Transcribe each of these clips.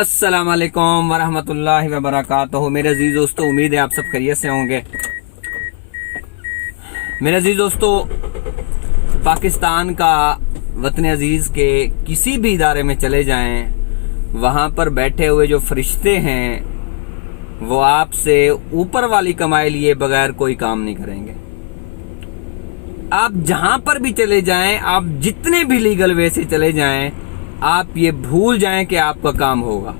अस्सलामुअलैकुम वरहमतुल्लाहि वबरकातुहू। मेरे अजीज दोस्तों, उम्मीद है आप सब खैरियत से होंगे। मेरे अजीज दोस्तों, पाकिस्तान का वतन अजीज के किसी भी इदारे में चले जाएं, वहां पर बैठे हुए जो फरिश्ते हैं वो आपसे ऊपर वाली कमाई लिए बगैर कोई काम नहीं करेंगे। आप जहां पर भी चले जाएं, आप जितने भी लीगल वे से चले जाएं, आप ये भूल जाएं कि आपका काम होगा।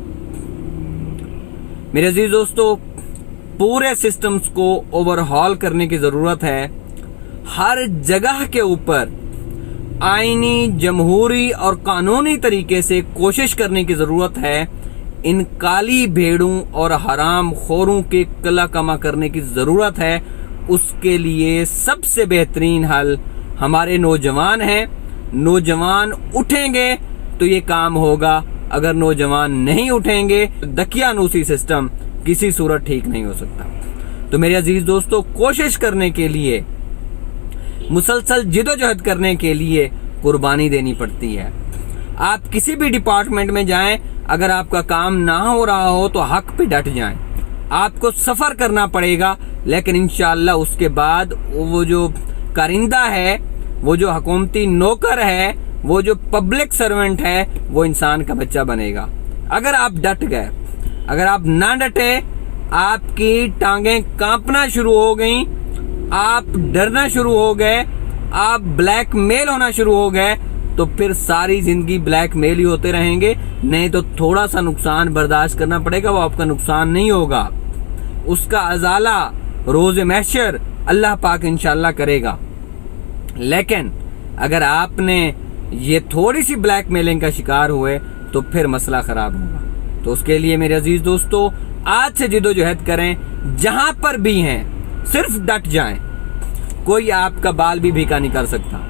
मेरे अजीज दोस्तों, पूरे सिस्टम्स को ओवरहॉल करने की जरूरत है। हर जगह के ऊपर आईनी, जमहूरी और कानूनी तरीके से कोशिश करने की जरूरत है। इन काली भेड़ों और हराम खोरों के कला कमा करने की जरूरत है। उसके लिए सबसे बेहतरीन हल हमारे नौजवान हैं। नौजवान उठेंगे तो ये काम होगा। अगर नौजवान नहीं उठेंगे तो दकियानूसी सिस्टम किसी सूरत ठीक नहीं हो सकता। तो मेरे अजीज दोस्तों, कोशिश करने के लिए, मुसलसल जिदोजहद करने के लिए कुर्बानी देनी पड़ती है। आप किसी भी डिपार्टमेंट में जाएं, अगर आपका काम ना हो रहा हो तो हक पे डट जाएं। आपको सफर करना पड़ेगा, लेकिन इंशाअल्लाह उसके बाद वो जो कारिंदा है, वो जो हुकूमती नौकर है, वो जो पब्लिक सर्वेंट है, वो इंसान का बच्चा बनेगा। अगर आप डट गए, अगर आप ना डटे, आपकी टांगें कांपना शुरू हो गई, आप डरना शुरू हो गए, आप ब्लैकमेल होना शुरू हो गए, तो फिर सारी जिंदगी ब्लैकमेल ही होते रहेंगे। नहीं तो थोड़ा सा नुकसान बर्दाश्त करना पड़ेगा, वो आपका नुकसान नहीं होगा, उसका अजाला रोज महशर अल्लाह पाक इंशाअल्लाह करेगा। लेकिन अगर आपने ये थोड़ी सी ब्लैकमेलिंग का शिकार हुए तो फिर मसला खराब होगा। तो उसके लिए मेरे अजीज दोस्तों, आज से जिदोजहद करें। जहां पर भी हैं, सिर्फ डट जाएं। कोई आपका बाल भी भीखा नहीं कर सकता,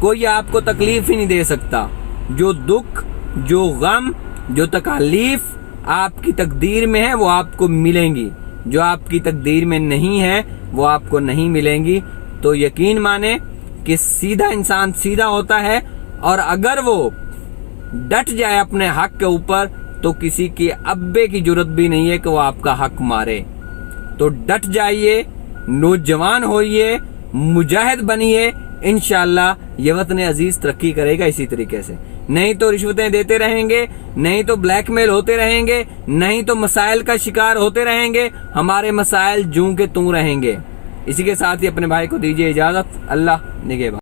कोई आपको तकलीफ ही नहीं दे सकता। जो दुख, जो गम, जो तकलीफ आपकी तकदीर में है वो आपको मिलेंगी। जो आपकी तकदीर में नहीं है वो आपको नहीं मिलेंगी। तो यकीन माने कि सीधा इंसान सीधा होता है, और अगर वो डट जाए अपने हक के ऊपर तो किसी के अब्बे की जरूरत भी नहीं है कि वो आपका हक मारे। तो डट जाइए, नौजवान होइए, मुजाहिद बनिए। इंशाअल्लाह ये वतन अजीज तरक्की करेगा इसी तरीके से। नहीं तो रिश्वतें देते रहेंगे, नहीं तो ब्लैकमेल होते रहेंगे, नहीं तो मसाइल का शिकार होते रहेंगे। हमारे मसाइल जूं के तू रहेंगे। इसी के साथ ही अपने भाई को दीजिए इजाजत। अल्लाह निगहबान।